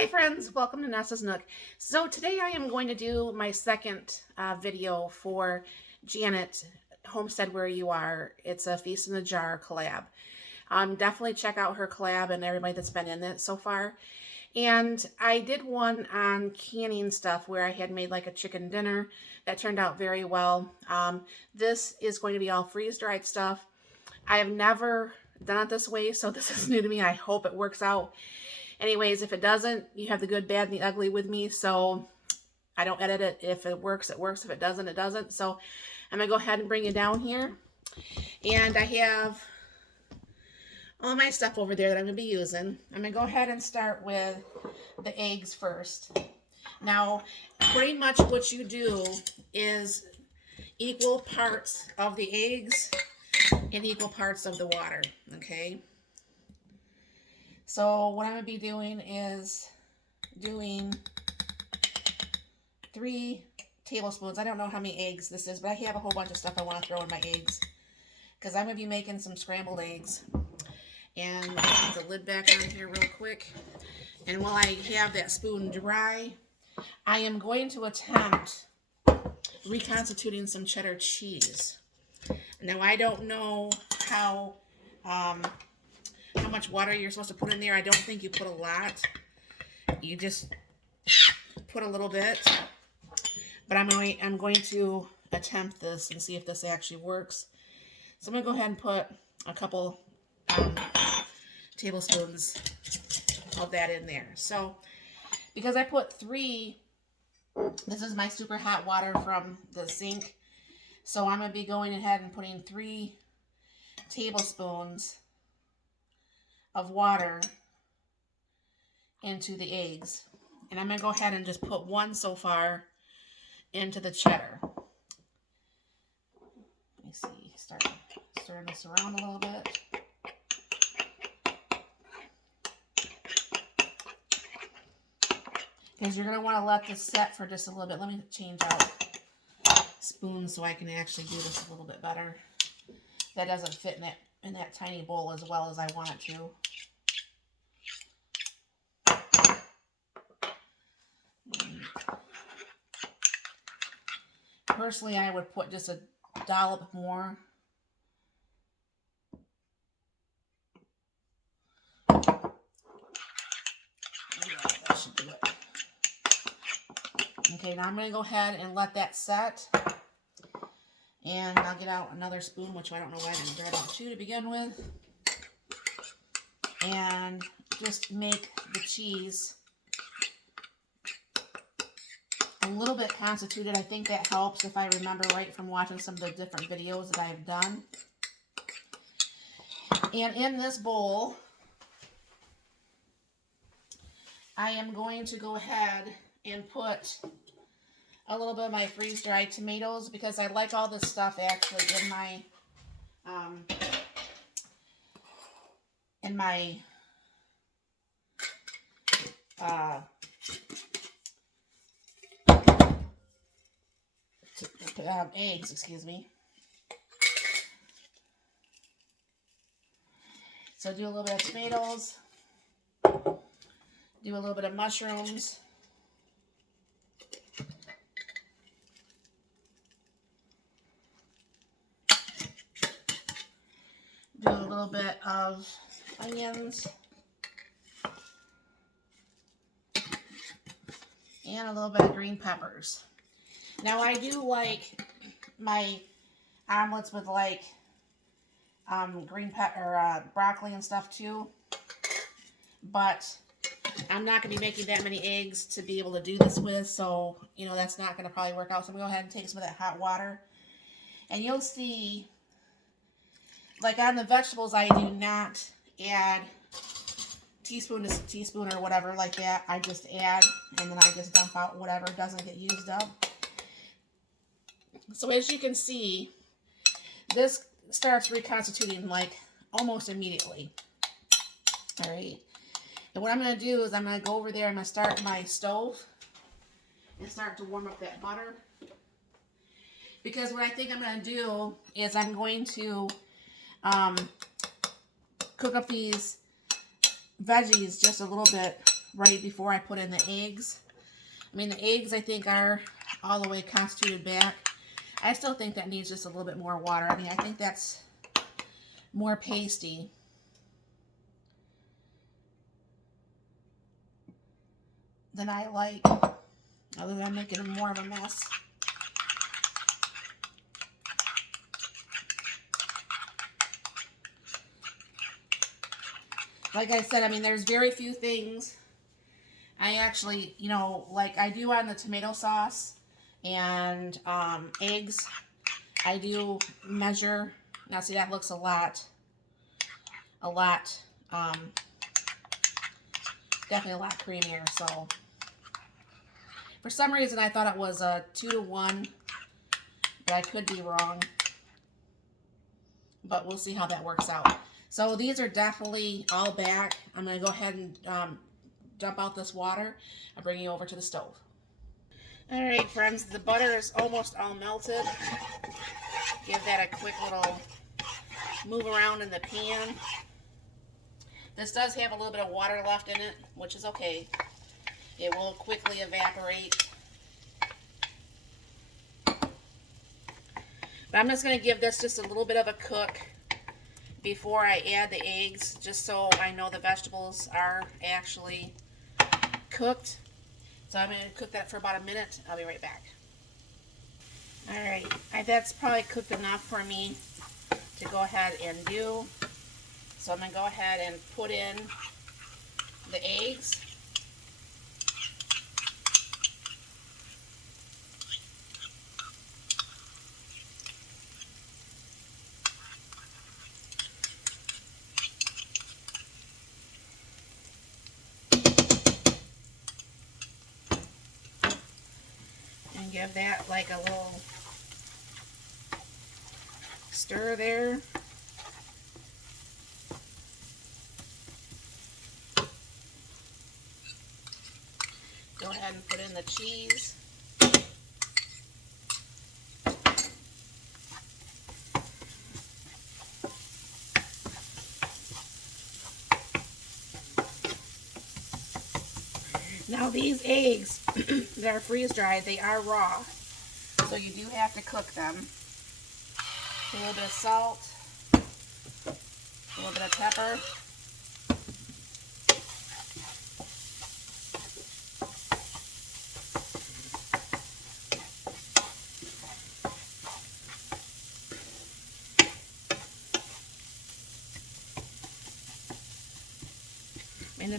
Hi friends, welcome to Nessa's Nook. So today I am going to do my second video for Janet, Homestead Where You Are. It's a Feast in a Jar collab. Definitely check out her collab and everybody that's been in it so far. And I did one on canning stuff where I had made like a chicken dinner that turned out very well. This is going to be all freeze-dried stuff. I have never done it this way, so this is new to me. I hope it works out. Anyways, if it doesn't, you have the good, bad, and the ugly with me, so I don't edit it. If it works, it works. If it doesn't, it doesn't. So I'm going to go ahead and bring it down here. And I have all my stuff over there that I'm going to be using. I'm going to go ahead and start with the eggs first. Now, pretty much what you do is equal parts of the eggs and equal parts of the water, okay? So what I'm going to be doing is doing 3 tablespoons. I don't know how many eggs this is, but I have a whole bunch of stuff I want to throw in my eggs because I'm going to be making some scrambled eggs. And I'll put the lid back on here real quick. And while I have that spoon dry, I am going to attempt reconstituting some cheddar cheese. Now I don't know how much water you're supposed to put in there. I don't think you put a lot. You just put a little bit. But I'm going to attempt this and see if this actually works. So I'm going to go ahead and put a couple tablespoons of that in there. So because I put 3, this is my super hot water from the sink. So I'm going to be going ahead and putting 3 tablespoons of water into the eggs. And I'm going to go ahead and just put 1 so far into the cheddar. Let me see, start stirring this around a little bit. Because you're going to want to let this set for just a little bit. Let me change out spoons so I can actually do this a little bit better. That doesn't fit in that tiny bowl as well as I want it to. Personally, I would put just a dollop more. That should do it. Okay, now I'm going to go ahead and let that set. And I'll get out another spoon, which I don't know why I didn't grab out 2 to begin with. And just make the cheese a little bit constituted. I think that helps if I remember right from watching some of the different videos that I've done. And in this bowl, I am going to go ahead and put a little bit of my freeze-dried tomatoes because I like all this stuff actually in my eggs, excuse me. So do a little bit of tomatoes, do a little bit of mushrooms, do a little bit of onions, and a little bit of green peppers. Now I do like my omelets with like green pepper, broccoli and stuff too, but I'm not going to be making that many eggs to be able to do this with, so you know that's not going to probably work out. So I'm going to go ahead and take some of that hot water, and you'll see, like on the vegetables, I do not add teaspoon to teaspoon or whatever like that. I just add, and then I just dump out whatever doesn't get used up. So as you can see, this starts reconstituting like almost immediately. All right. And what I'm going to do is I'm going to go over there. I'm going to start my stove and start to warm up that butter. Because what I think I'm going to do is I'm going to cook up these veggies just a little bit right before I put in the eggs. I mean, the eggs I think are all the way constituted back. I still think that needs just a little bit more water. I mean, I think that's more pasty than I like, other than making more of a mess. Like I said, I mean, there's very few things I actually, you know, like I do on the tomato sauce and eggs, I do measure. Now see, that looks a lot, definitely a lot creamier. So for some reason I thought it was a 2-to-1, but I could be wrong. But we'll see how that works out. So these are definitely all back. I'm going to go ahead and dump out this water. I'll bring you over to the stove. All right, friends, the butter is almost all melted. Give that a quick little move around in the pan. This does have a little bit of water left in it, which is okay. It will quickly evaporate. But I'm just going to give this just a little bit of a cook before I add the eggs, just so I know the vegetables are actually cooked. So I'm going to cook that for about a minute. I'll be right back. Alright, that's probably cooked enough for me to go ahead and do. So I'm going to go ahead and put in the eggs. And give that like a little stir there. Go ahead and put in the cheese. Now these eggs that are freeze dried, they are raw, so you do have to cook them. A little bit of salt, a little bit of pepper.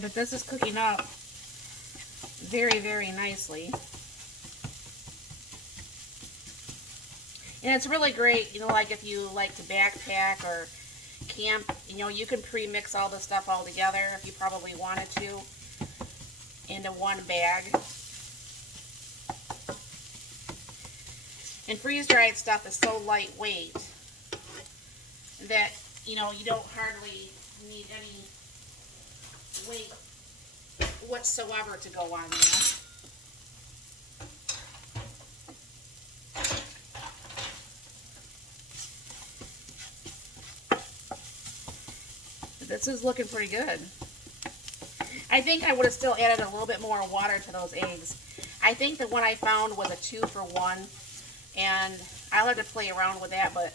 But this is cooking up very, very nicely. And it's really great, you know, like if you like to backpack or camp, you know, you can pre-mix all the stuff all together if you probably wanted to into one bag. And freeze-dried stuff is so lightweight that, you know, you don't hardly need any weight whatsoever to go on there. This is looking pretty good. I think I would have still added a little bit more water to those eggs. I think the one I found was a 2-for-1, and I'll have to play around with that, but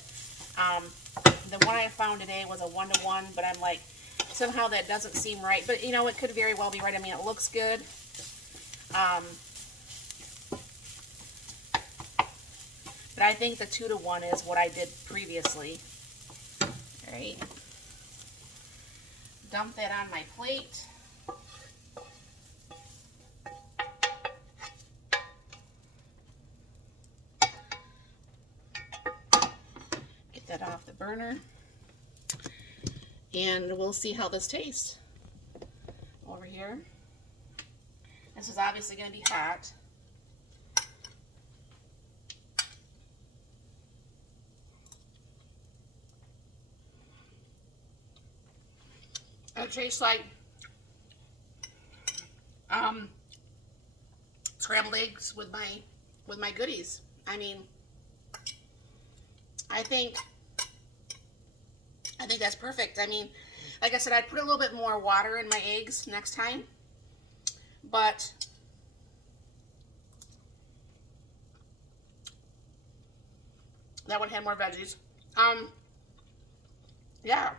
the one I found today was a 1-to-1, but I'm like, somehow that doesn't seem right. But, you know, it could very well be right. I mean, it looks good. But I think the 2-to-1 is what I did previously. Alright. Dump that on my plate. Get that off the burner. And we'll see how this tastes. Over here. This is obviously going to be hot. It tastes like scrambled eggs with my goodies. I mean, I think that's perfect. I mean, like I said, I'd put a little bit more water in my eggs next time. but that one had more veggies. Yeah,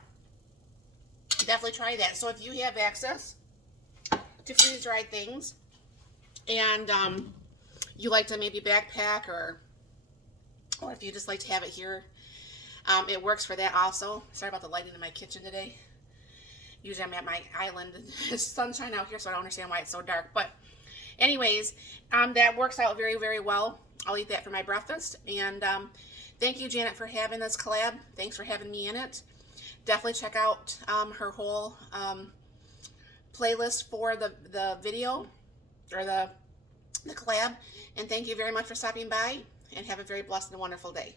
definitely try that. So if you have access to freeze-dried things, and you like to maybe backpack, or if you just like to have it here, it works for that also. Sorry about the lighting in my kitchen today. Usually I'm at my island and it's sunshine out here, so I don't understand why it's so dark. But anyways, that works out very, very well. I'll eat that for my breakfast. And thank you, Janet, for having this collab. Thanks for having me in it. Definitely check out her whole playlist for the video, or the collab. And thank you very much for stopping by, and have a very blessed and wonderful day.